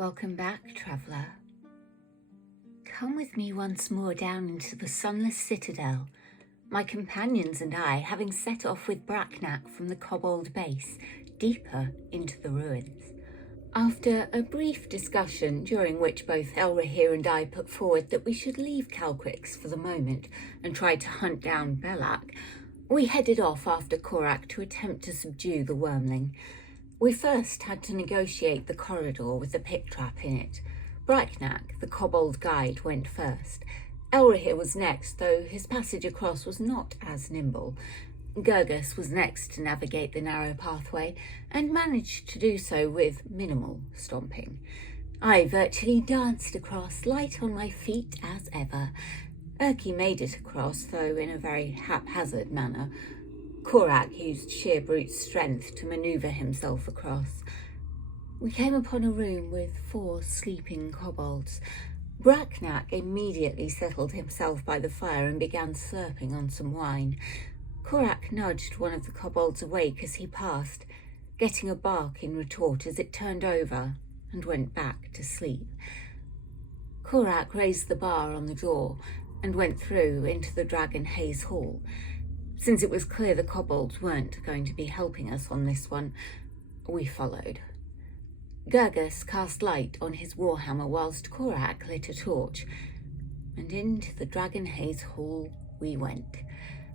Welcome back, traveller. Come with me once more down into the Sunless Citadel, my companions and I having set off with Braknak from the Kobold base, deeper into the ruins. After a brief discussion, during which both Elrohir and I put forward that we should leave Calcrix for the moment and try to hunt down Belak, we headed off after Korac to attempt to subdue the wormling. We first had to negotiate the corridor with the pit trap in it. Braknak, the kobold guide, went first. Elrohir was next, though his passage across was not as nimble. Gergus was next to navigate the narrow pathway, and managed to do so with minimal stomping. I virtually danced across, light on my feet as ever. Erky made it across, though in a very haphazard manner. Korac used sheer brute strength to manoeuvre himself across. We came upon a room with 4 sleeping kobolds. Braknak immediately settled himself by the fire and began slurping on some wine. Korac nudged one of the kobolds awake as he passed, getting a bark in retort as it turned over and went back to sleep. Korac raised the bar on the door and went through into the Dragon Haze Hall. Since it was clear the kobolds weren't going to be helping us on this one, we followed. Gergus cast light on his warhammer whilst Korac lit a torch, and into the Dragon Haze Hall we went.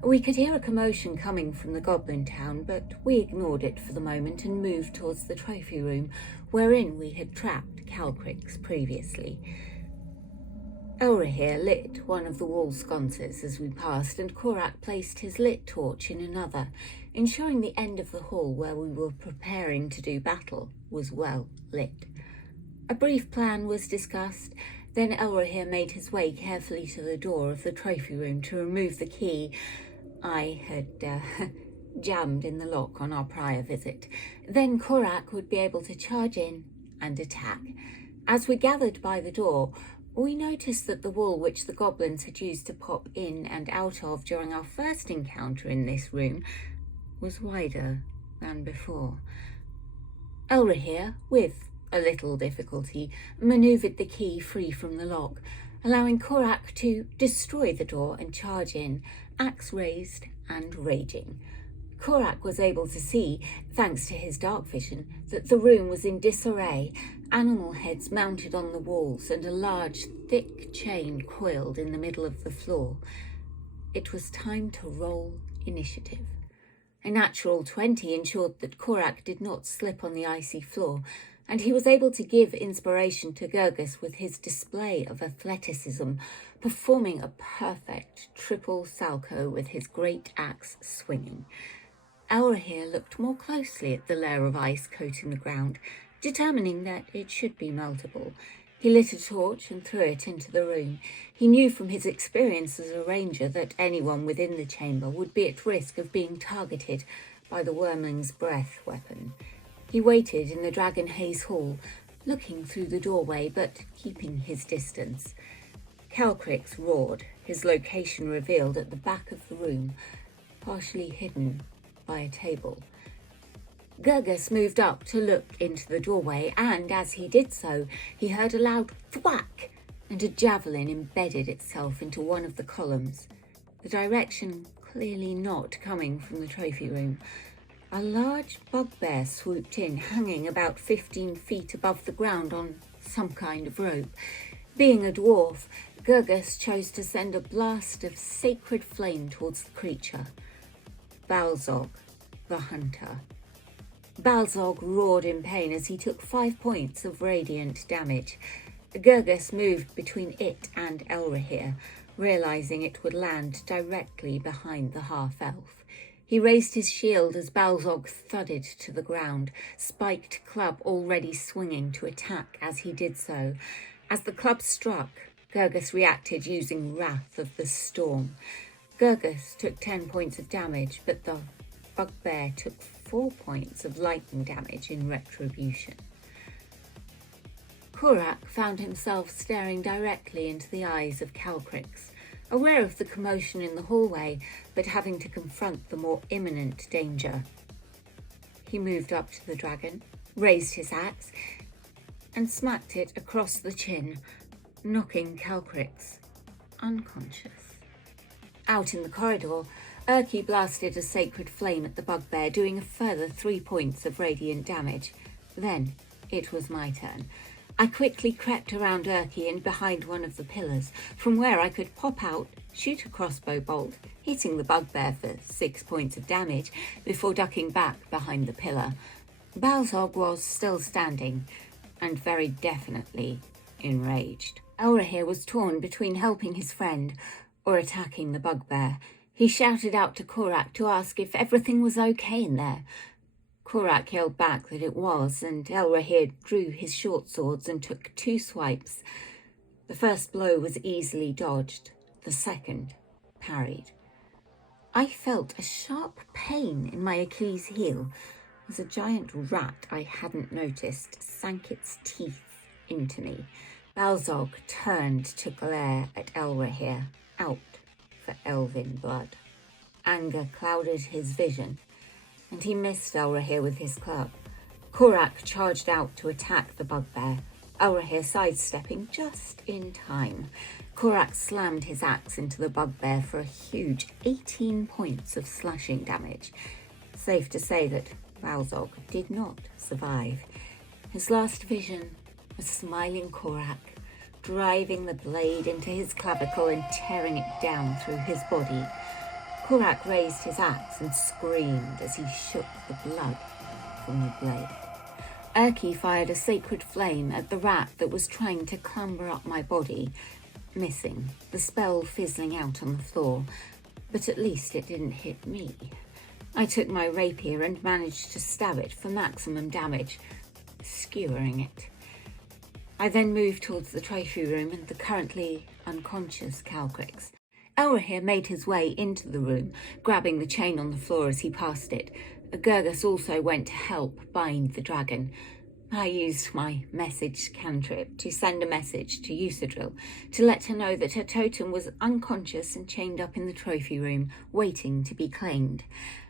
We could hear a commotion coming from the goblin town, but we ignored it for the moment and moved towards the trophy room, wherein we had trapped Calcrix previously. Elrohir lit one of the wall sconces as we passed, and Korac placed his lit torch in another, ensuring the end of the hall where we were preparing to do battle was well lit. A brief plan was discussed, then Elrohir made his way carefully to the door of the trophy room to remove the key I had jammed in the lock on our prior visit. Then Korac would be able to charge in and attack. As we gathered by the door, we noticed that the wall which the goblins had used to pop in and out of during our first encounter in this room was wider than before. Elrohir, with a little difficulty, manoeuvred the key free from the lock, allowing Korac to destroy the door and charge in, axe raised and raging. Korac was able to see, thanks to his dark vision, that the room was in disarray, animal heads mounted on the walls and a large, thick chain coiled in the middle of the floor. It was time to roll initiative. A natural 20 ensured that Korac did not slip on the icy floor, and he was able to give inspiration to Gergus with his display of athleticism, performing a perfect triple salco with his great axe swinging. Elrohir looked more closely at the layer of ice coating the ground, determining that it should be meltable. He lit a torch and threw it into the room. He knew from his experience as a ranger that anyone within the chamber would be at risk of being targeted by the wormling's breath weapon. He waited in the Dragon Haze Hall, looking through the doorway but keeping his distance. Calcrix roared, his location revealed at the back of the room, partially hidden by a table. Gergus moved up to look into the doorway, and as he did so, he heard a loud thwack, and a javelin embedded itself into one of the columns, the direction clearly not coming from the trophy room. A large bugbear swooped in, hanging about 15 feet above the ground on some kind of rope. Being a dwarf, Gergus chose to send a blast of sacred flame towards the creature. Balzog, the hunter. Balzog roared in pain as he took 5 points of radiant damage. Gergus moved between it and Elrohir, realizing it would land directly behind the half-elf. He raised his shield as Balzog thudded to the ground, spiked club already swinging to attack as he did so. As the club struck, Gergus reacted using Wrath of the Storm. Gergus took 10 points of damage, but the bugbear took 4 points of lightning damage in retribution. Korac found himself staring directly into the eyes of Calcrix, aware of the commotion in the hallway, but having to confront the more imminent danger. He moved up to the dragon, raised his axe, and smacked it across the chin, knocking Calcrix unconscious. Out in the corridor, Erky blasted a sacred flame at the bugbear, doing a further 3 points of radiant damage. Then it was my turn. I quickly crept around Erky and behind one of the pillars, from where I could pop out, shoot a crossbow bolt, hitting the bugbear for 6 points of damage before ducking back behind the pillar. Balzog was still standing, and very definitely enraged. Elrohir was torn between helping his friend or attacking the bugbear. He shouted out to Korac to ask if everything was okay in there. Korac yelled back that it was, and Elrohir drew his short swords and took 2 swipes. The first blow was easily dodged, the second parried. I felt a sharp pain in my Achilles heel as a giant rat I hadn't noticed sank its teeth into me. Balzog turned to glare at Elrohir, out for elven blood. Anger clouded his vision, and he missed Elrohir with his club. Korac charged out to attack the bugbear, Elrohir sidestepping just in time. Korac slammed his axe into the bugbear for a huge 18 points of slashing damage. Safe to say that Balzog did not survive. His last vision was smiling Korac, driving the blade into his clavicle and tearing it down through his body. Korac raised his axe and screamed as he shook the blood from the blade. Erky fired a sacred flame at the rat that was trying to clamber up my body, missing, the spell fizzling out on the floor, but at least it didn't hit me. I took my rapier and managed to stab it for maximum damage, skewering it. I then moved towards the trophy room and the currently unconscious Calcrix. Elrohir made his way into the room, grabbing the chain on the floor as he passed it. Gergus also went to help bind the dragon. I used my message cantrip to send a message to Usadril to let her know that her totem was unconscious and chained up in the trophy room, waiting to be claimed.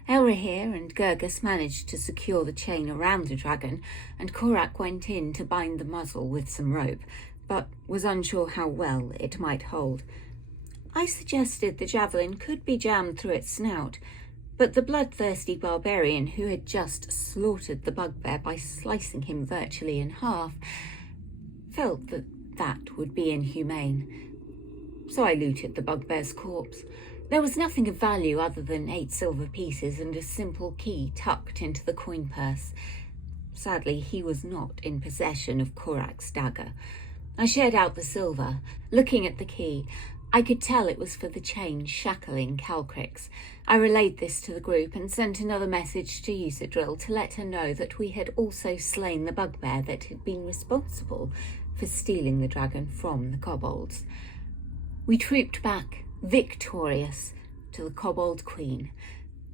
Elrohir and Gergus managed to secure the chain around the dragon, and Korac went in to bind the muzzle with some rope, but was unsure how well it might hold. I suggested the javelin could be jammed through its snout, but the bloodthirsty barbarian who had just slaughtered the bugbear by slicing him virtually in half felt that that would be inhumane. So I looted the bugbear's corpse. There was nothing of value other than 8 silver pieces and a simple key tucked into the coin purse. Sadly, he was not in possession of Korac's dagger. I shared out the silver. Looking at the key, I could tell it was for the chain shackling Calcrix. I relayed this to the group and sent another message to Usadril to let her know that we had also slain the bugbear that had been responsible for stealing the dragon from the kobolds. We trooped back, victorious, to the kobold queen.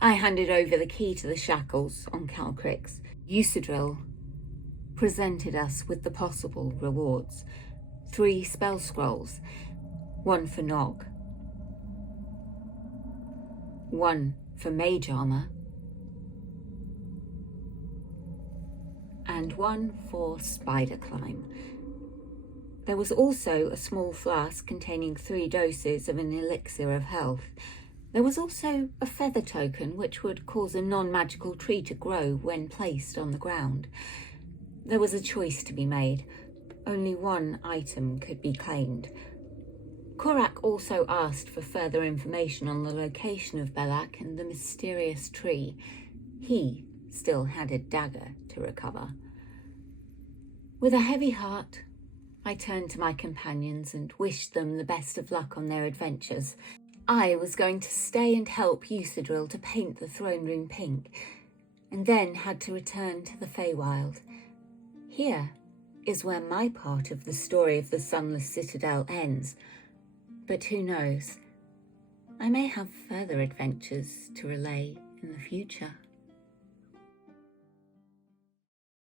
I handed over the key to the shackles on Calcrix. Usadril presented us with the possible rewards. 3 spell scrolls, 1 for Nog, 1 for mage armor, and 1 for spider climb. There was also a small flask containing 3 doses of an elixir of health. There was also a feather token which would cause a non-magical tree to grow when placed on the ground. There was a choice to be made. Only 1 item could be claimed. Korac also asked for further information on the location of Belak and the mysterious tree. He still had a dagger to recover. With a heavy heart, I turned to my companions and wished them the best of luck on their adventures. I was going to stay and help Usadril to paint the throne room pink, and then had to return to the Feywild. Here is where my part of the story of the Sunless Citadel ends. But who knows? I may have further adventures to relay in the future.